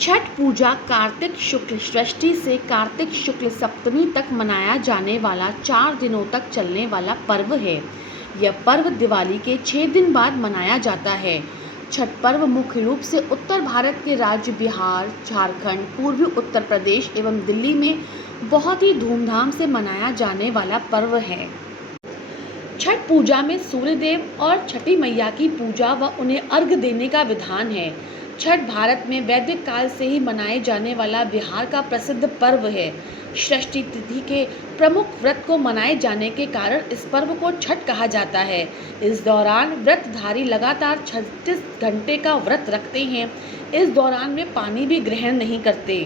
छठ पूजा कार्तिक शुक्ल षष्ठी से कार्तिक शुक्ल सप्तमी तक मनाया जाने वाला 4 दिनों तक चलने वाला पर्व है। यह पर्व दिवाली के 6 दिन बाद मनाया जाता है। छठ पर्व मुख्य रूप से उत्तर भारत के राज्य बिहार, झारखंड, पूर्वी उत्तर प्रदेश एवं दिल्ली में बहुत ही धूमधाम से मनाया जाने वाला पर्व है। छठ पूजा में सूर्यदेव और छठी मैया की पूजा व उन्हें अर्घ्य देने का विधान है। छठ भारत में वैदिक काल से ही मनाए जाने वाला बिहार का प्रसिद्ध पर्व है। षष्ठी तिथि के प्रमुख व्रत को मनाए जाने के कारण इस पर्व को छठ कहा जाता है। इस दौरान व्रतधारी लगातार 36 घंटे का व्रत रखते हैं। इस दौरान वे पानी भी ग्रहण नहीं करते।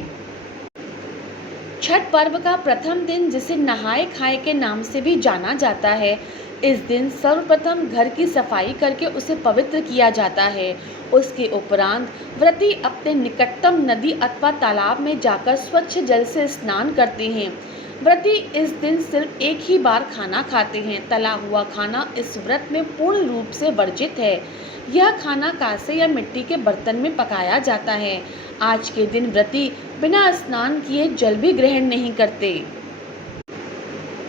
छठ पर्व का प्रथम दिन, जिसे नहाए खाए के नाम से भी जाना जाता है, इस दिन सर्वप्रथम घर की सफाई करके उसे पवित्र किया जाता है। उसके उपरांत व्रती अपने निकटतम नदी अथवा तालाब में जाकर स्वच्छ जल से स्नान करते हैं। व्रती इस दिन सिर्फ एक ही बार खाना खाते हैं। तला हुआ खाना इस व्रत में पूर्ण रूप से वर्जित है। यह खाना कांसे या मिट्टी के बर्तन में पकाया जाता है। आज के दिन व्रती बिना स्नान किए जल भी ग्रहण नहीं करते।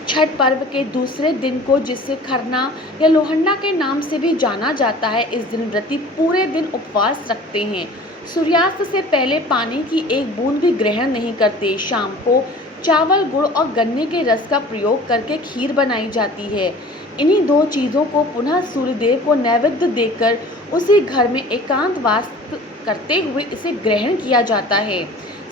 छठ पर्व के दूसरे दिन को, जिसे खरना या लोहंडा के नाम से भी जाना जाता है, इस दिन व्रती पूरे दिन उपवास रखते हैं। सूर्यास्त से पहले पानी की एक बूंद भी ग्रहण नहीं करते। शाम को चावल, गुड़ और गन्ने के रस का प्रयोग करके खीर बनाई जाती है। इन्हीं दो चीज़ों को पुनः सूर्यदेव को नैवेद्य देकर उसी घर में एकांतवास करते हुए इसे ग्रहण किया जाता है।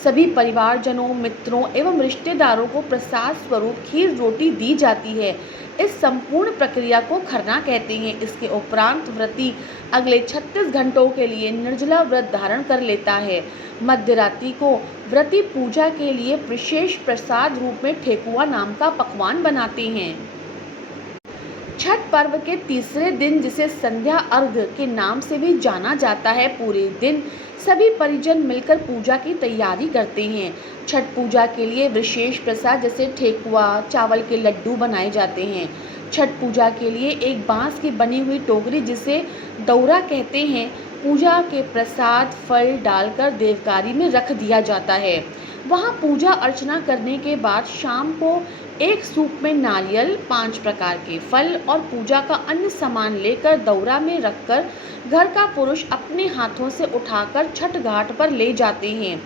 सभी परिवारजनों, मित्रों एवं रिश्तेदारों को प्रसाद स्वरूप खीर रोटी दी जाती है। इस संपूर्ण प्रक्रिया को खरना कहते हैं। इसके उपरांत व्रती अगले 36 घंटों के लिए निर्जला व्रत धारण कर लेता है। मध्यरात्रि को व्रती पूजा के लिए विशेष प्रसाद रूप में ठेकुआ नाम का पकवान बनाते हैं। छठ पर्व के तीसरे दिन, जिसे संध्या अर्घ्य के नाम से भी जाना जाता है, पूरे दिन सभी परिजन मिलकर पूजा की तैयारी करते हैं। छठ पूजा के लिए विशेष प्रसाद जैसे ठेकुआ, चावल के लड्डू बनाए जाते हैं। छठ पूजा के लिए एक बांस की बनी हुई टोकरी, जिसे दौरा कहते हैं, पूजा के प्रसाद फल डालकर देवकारी में रख दिया जाता है। वहाँ पूजा अर्चना करने के बाद शाम को एक सूप में नारियल, 5 प्रकार के फल और पूजा का अन्य सामान लेकर दौरा में रखकर घर का पुरुष अपने हाथों से उठाकर छठ घाट पर ले जाते हैं।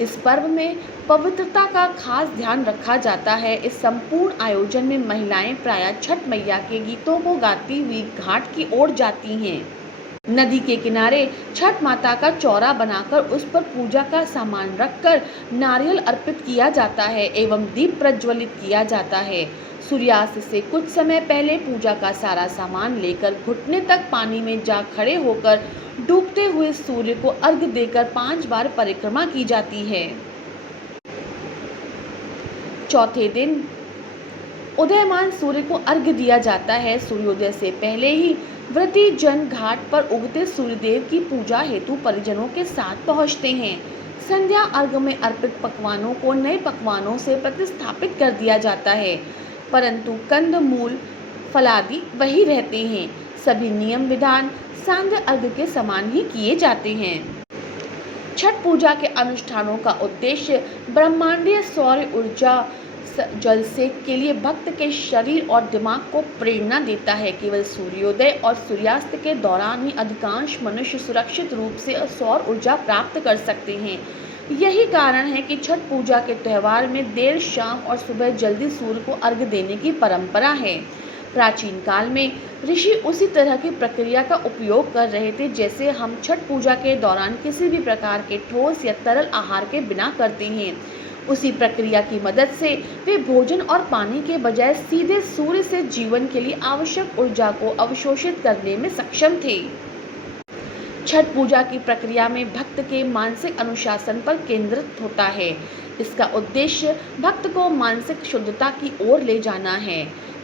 इस पर्व में पवित्रता का खास ध्यान रखा जाता है। इस संपूर्ण आयोजन में महिलाएं प्रायः छठ मैया के गीतों को गाती हुई घाट की ओर जाती हैं। नदी के किनारे छठ माता का चौरा बनाकर उस पर पूजा का सामान रखकर नारियल अर्पित किया जाता है एवं दीप प्रज्वलित किया जाता है। सूर्यास्त से कुछ समय पहले पूजा का सारा सामान लेकर घुटने तक पानी में जा खड़े होकर डूबते हुए सूर्य को अर्घ्य देकर 5 बार परिक्रमा की जाती है। चौथे दिन उदयमान सूर्य को अर्घ्य दिया जाता है। सूर्योदय से पहले ही व्रती जन घाट पर उगते सूर्यदेव की पूजा हेतु परिजनों के साथ पहुंचते हैं। संध्या अर्घ्य में अर्पित पकवानों को नए पकवानों से प्रतिस्थापित कर दिया जाता है, परंतु कंद मूल फलादि वही रहते हैं। सभी नियम विधान सांध्य अर्घ्य के समान ही किए जाते हैं। छठ पूजा के अनुष्ठानों का उद्देश्य ब्रह्मांडीय सौर ऊर्जा जल सेक के लिए भक्त के शरीर और दिमाग को प्रेरणा देता है। केवल सूर्योदय और सूर्यास्त के दौरान ही अधिकांश मनुष्य सुरक्षित रूप से सौर ऊर्जा प्राप्त कर सकते हैं। यही कारण है कि छठ पूजा के त्यौहार में देर शाम और सुबह जल्दी सूर्य को अर्घ्य देने की परंपरा है। प्राचीन काल में ऋषि उसी तरह की प्रक्रिया का उपयोग कर रहे थे, जैसे हम छठ पूजा के दौरान किसी भी प्रकार के ठोस या तरल आहार के बिना करते हैं। उसी प्रक्रिया की मदद से वे भोजन और पानी के बजाय सीधे सूर्य से जीवन के लिए आवश्यक ऊर्जा को अवशोषित करने में सक्षम थे। छठ पूजा की प्रक्रिया में भक्त के मानसिक अनुशासन पर केंद्रित होता है। इसका उद्देश्य भक्त को मानसिक शुद्धता की ओर ले जाना है।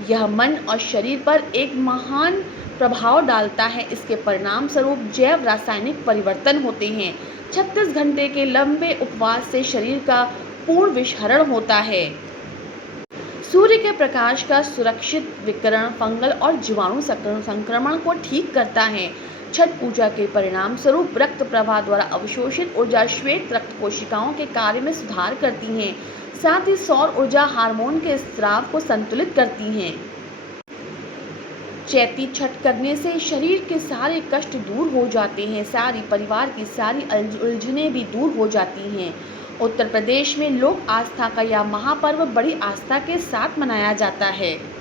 यह मन और शरीर पर एक महान प्रभाव डालता है। इसके परिणाम स्वरूप जैव रासायनिक परिवर्तन होते हैं। 36 घंटे के लंबे उपवास से शरीर का पूर्ण विषहरण होता है। सूर्य के प्रकाश का सुरक्षित विकिरण फंगल और जीवाणु संक्रमण को ठीक करता है। छठ पूजा के परिणाम स्वरूप रक्त प्रवाह द्वारा अवशोषित ऊर्जा श्वेत रक्त कोशिकाओं के कार्य में सुधार करती हैं। साथ ही सौर ऊर्जा हार्मोन के स्राव को संतुलित करती हैं। चैती छठ करने से शरीर के सारे कष्ट दूर हो जाते हैं, सारी परिवार की सारी उलझनें भी दूर हो जाती हैं। उत्तर प्रदेश में लोक आस्था का यह महापर्व बड़ी आस्था के साथ मनाया जाता है।